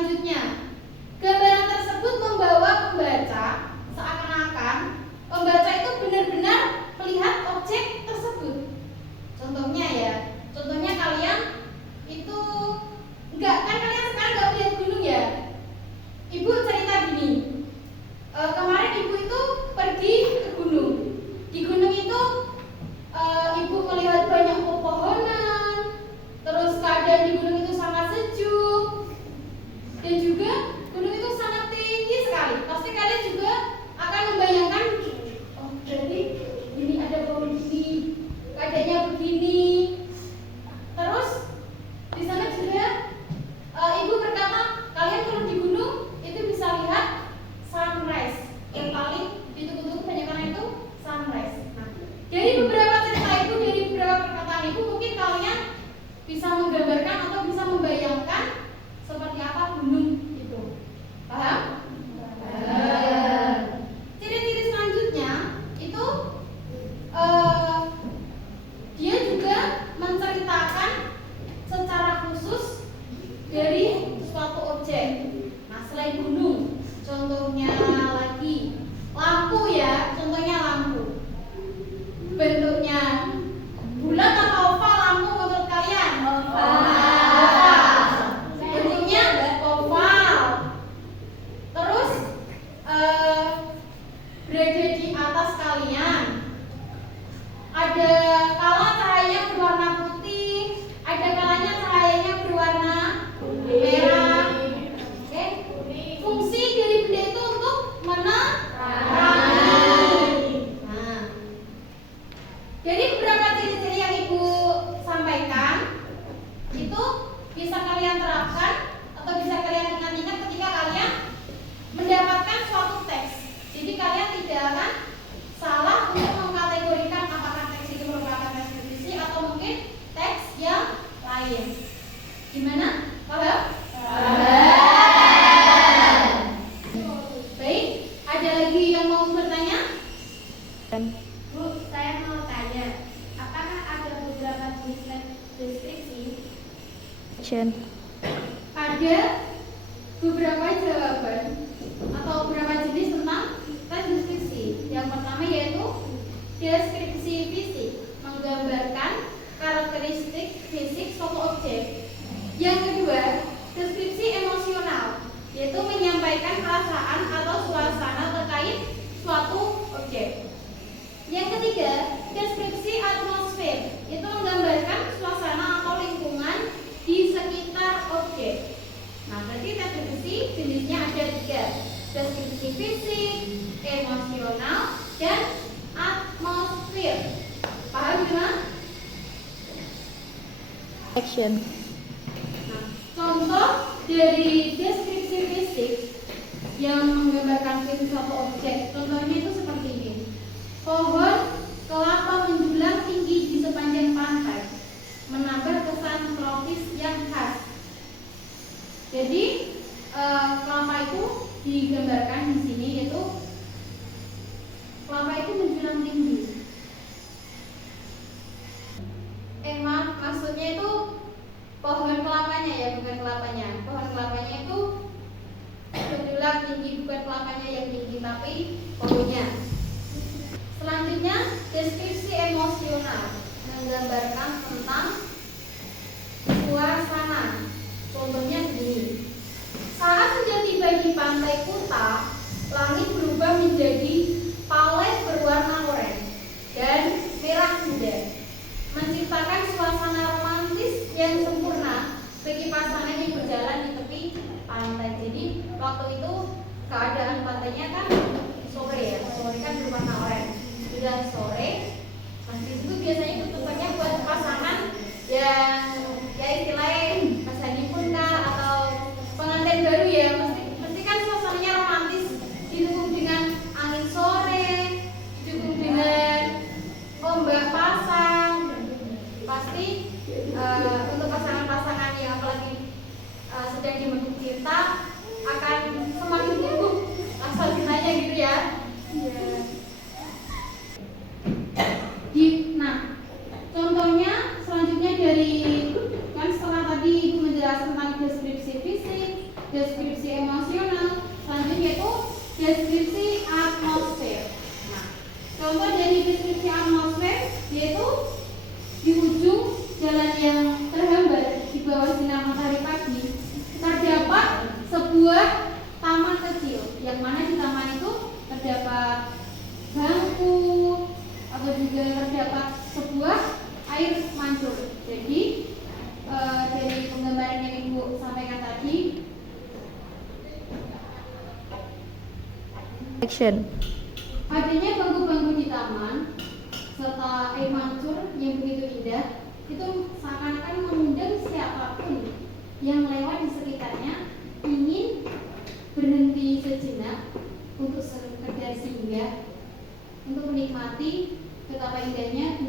selanjutnya, gambaran tersebut membawa pembaca seakan-akan pembaca itu benar-benar melihat objek tersebut. Contohnya ya, contohnya kalian itu kalian sekarang nggak lihat gunung ya. Ibu cerita gini, kemarin ibu itu pergi ke gunung. Di gunung itu ibu melihat banyak pepohonan, terus keadaan di gunung itu sangat sejuk, dan juga gunung itu sangat tinggi sekali. Pasti kalian juga akan membayangkan, oh berarti ini ada pohon ini, keadaannya begini. Terus di sana juga ibu berkata, kalian kalau di gunung itu bisa lihat sunrise. Yang paling ditunggu-tunggu kebanyakan itu sunrise. Nah, dari beberapa cerita ibu, dari beberapa perkataan ibu, mungkin kalian bisa menggambarkan atau bisa membayangkan seperti apa gunung itu. Paham? Ciri-ciri selanjutnya itu dia juga menceritakan secara khusus dari suatu objek. Nah, selain gunung, contohnya lagi lampu ya, contohnya lampu. Bentuknya bulat atau oval lampu menurut kalian? Oval. Bentuknya oval. Terus berada di atas kalian. Ada kala cahayanya berwarna putih, ada kalanya cahayanya berwarna merah. Oke. Fungsi dari benda itu untuk menerangi. Nah, dari beberapa ciri-ciri yang ibu sampaikan itu bisa kalian terapkan atau bisa kalian ingat-ingat ketika kalian mendapatkan suatu teks. Jadi kalian tidak akan salah untuk mengkategorikan apakah teks itu merupakan teks deskripsi atau mungkin teks yang lain. Gimana? Paham? Baik, ada lagi yang mau bertanya? Bu, saya mau tanya, apakah ada beberapa jenis deskripsi? Ada beberapa jawaban atau beberapa jenis tentang tes deskripsi. Yang pertama yaitu deskripsi fisik, menggambarkan karakteristik fisik suatu objek. Yang kedua, deskripsi emosional, yaitu menyampaikan perasaan atau suasana terkait suatu objek. Yang ketiga, deskripsi atmosfer, itu menggambarkan suasana atau lingkungan di sekitar objek. Nah, berarti tes deskripsi jenisnya ada 3, deskripsi fisik, emosional, dan atmosfer. Paham gimana? Action. Nah, contoh dari deskripsi fisik yang menggambarkan fisik suatu objek, contohnya itu seperti ini. Pohon kelapa menjulang tinggi di sepanjang pantai, menambah kesan tropis yang khas. Jadi kelapa itu digambarkan di sini yaitu kelapa itu menjulang tinggi. Maksudnya itu pohon kelapanya ya, bukan kelapanya. Pohon kelapanya itu menjulang tinggi, bukan kelapanya yang tinggi, tapi pohonnya. Selanjutnya, deskripsi emosional, menggambarkan tentang suasana. Contohnya begini. Saat sudah tiba di pantai Kuta, langit berubah menjadi palet berwarna oranye dan merah muda, menciptakan suasana romantis yang sempurna bagi pasangan yang berjalan di tepi pantai. Jadi waktu itu keadaan pantainya kan sore ya, sore kan berwarna oranye. Sudah sore, di situ biasanya tutupnya buat pasangan yang ya istilahnya pas honeymoon kah atau pengantin baru ya, pasti kan suasananya romantis, didukung dengan angin sore, didukung dengan ombak pasang. Pasti untuk pasangan-pasangan yang apalagi sedang dimenung cinta akan semakin tumbuh rasa cintanya gitu ya. Nah, contohnya selanjutnya dari kan setelah tadi deskripsi emosional, selanjutnya itu deskripsi atmosfer. Nah, contoh dari deskripsi atmosfer yaitu di ujung jalan yang terhambat di bawah sinar matahari pagi terdapat sebuah taman kecil, yang mana di taman itu terdapat bangku atau juga terdapat sebuah air mancur. Jadi dari penggambaran yang Ibu sampaikan tadi, Action. adanya bangku-bangku di taman serta air mancur yang begitu indah itu seakan-akan mengundang siapapun yang lewat di sekitarnya ingin berhenti sejenak untuk sekedar singgah untuk menikmati betapa indahnya